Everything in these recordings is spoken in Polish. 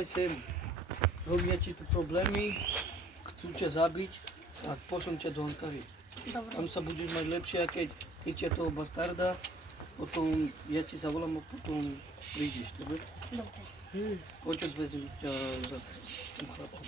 Počúvaj sem, robia ti tu problémy, chcú ťa zabiť a pošlem ťa do Ankary. Dobre. Tam sa budeš mať lepšie, a keď chytia toho bastarda, potom ja ti zavolám a potom prídeš, dobre? Dobre. Poď odvezem ťa za tým chlapom.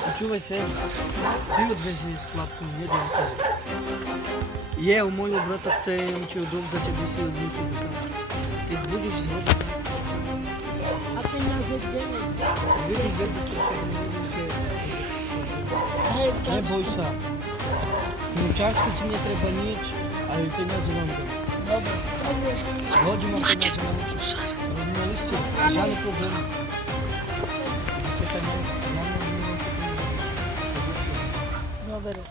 Počúvaj sem, ty odvezieš s chlapcom, nedem to. Je, u môjho brata chcem ti odovzdať, aby si odniesol do tam. Keď budeš zrobiť, A peniaze kde? budeš vedieť, čo sa nemôže. Hej, Neboj sa. Vnúčarsky ti netreba nič, ale peniaze vám dám. Dobre. Hodím vám peniaze na účet. Rozumeli ste? Žiadny problém. Dobre.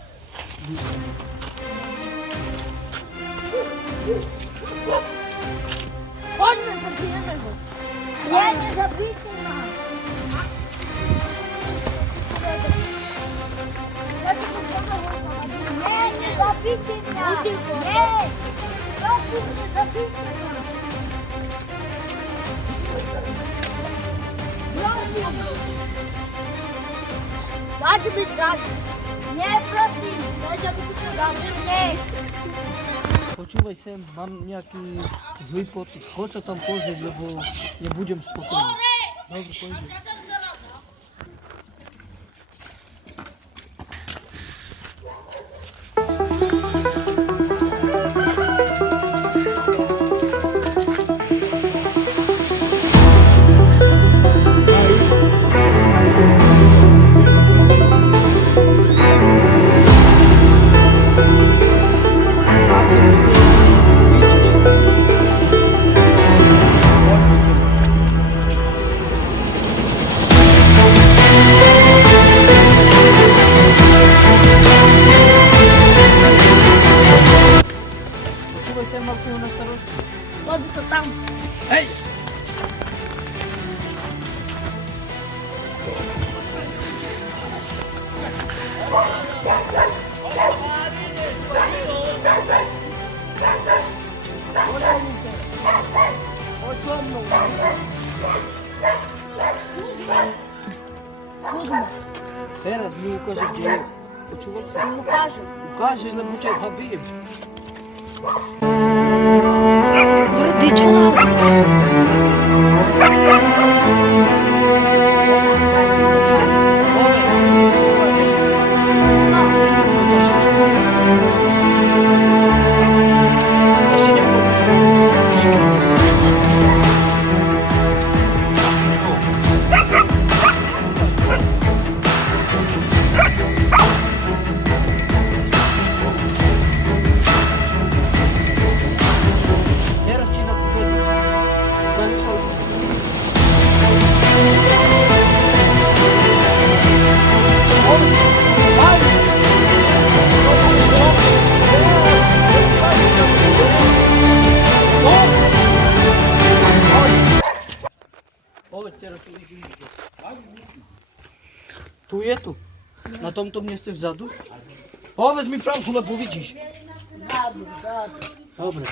Poďme, zabijeme ho. Nie, nezabijte nás. Nie, nezabijte nás. Nie. Prosím, nezabijte nás. Prosím. Dáte mi dať. Nie, prosím. Dáte mi to zabil. Nie. Počúvaj sem, mám nejaký zlý pocit. Choď sa tam pozrieť, lebo nebudem spokojný. Dobre, pôjdem. Počúvaj sem, mal si ho na starosti. Pozri sa tam. Hej! Poď so mnou. Kuzma, Teraz mi ukáže, kde je. Počúval si? ukážem. Ukážeš, lebo ťa zabijem. Ty čo robíš? Teraz ci napovediem. Ukážeš sa už. Poď, teraz tu vidím. Tu je tu. Na tomto mieste vzadu. Povedz mi pravdu, lebo vidíš. Zádu, zádu. Dobre.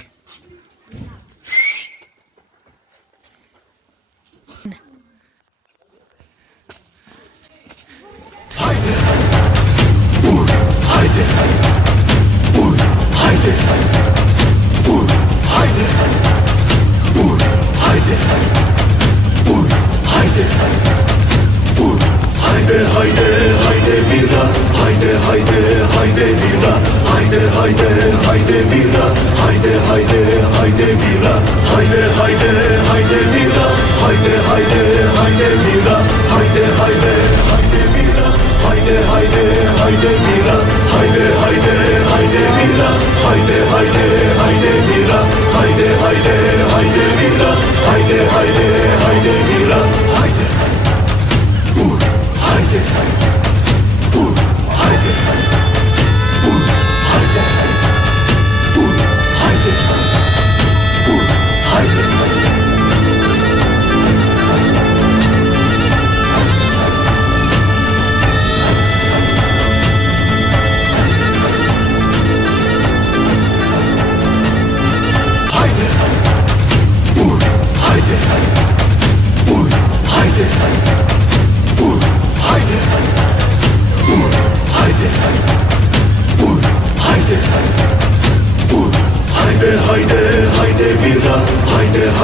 Haydi haydi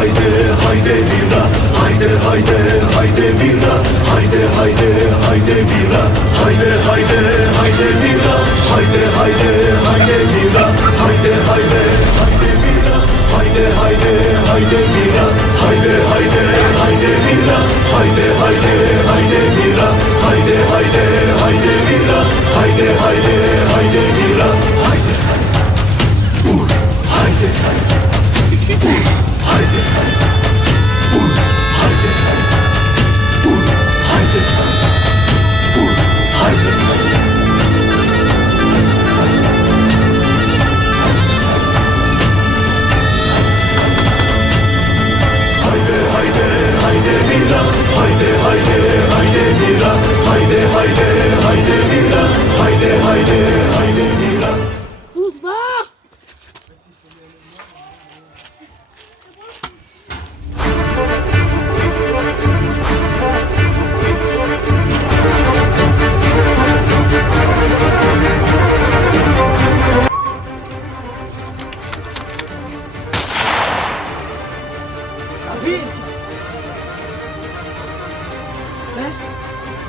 hayde hayde vira, hayde hayde hayde vira, hayde hayde hayde vira, hayde hayde hayde vira, hayde hayde hayde vira, hayde hayde hayde vira, hayde hayde hayde vira, hayde hayde hayde vira, hayde hayde hayde vira, hayde hayde hayde vira, hayde hayde hayde vira, hayde vur, hayde vur, hayde vur, hayde vur, hayde vur, hayde hayde hayde vira, hayde hayde hayde vira, hayde hayde hayde vira, hayde hayde hayde vira. Capito?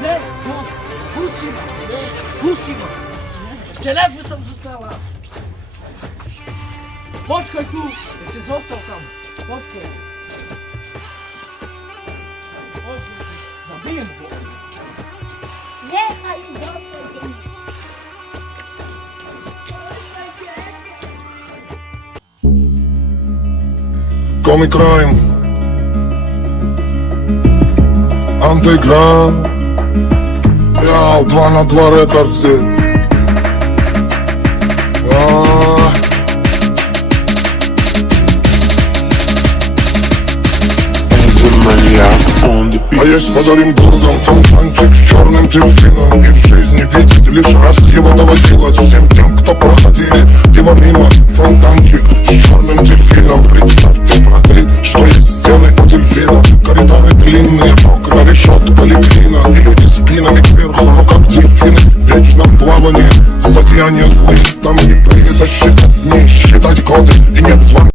Dej, puści go, puści go. Telefon sam została. Poczekaj tu, jeszcze został tam. Poczekaj. Zabiję go. Niechaj dobrze. Comic Crime Underground. Ja, 2 na 2 rekordy. A есть под Оренбургом фонтанчик с черным дельфином. И в жизни видеть лишь раз его доводилось всем тем, кто проходили его мимо. Фонтанчик с черным дельфином. Представьте, браты, что есть стены у дельфина. Коридоры длинные, окна решет поликлина. И люди спинами кверху, но как дельфины в вечном плавании. Злодеяния злые, там не принято считать, не считать коды. И нет звонка.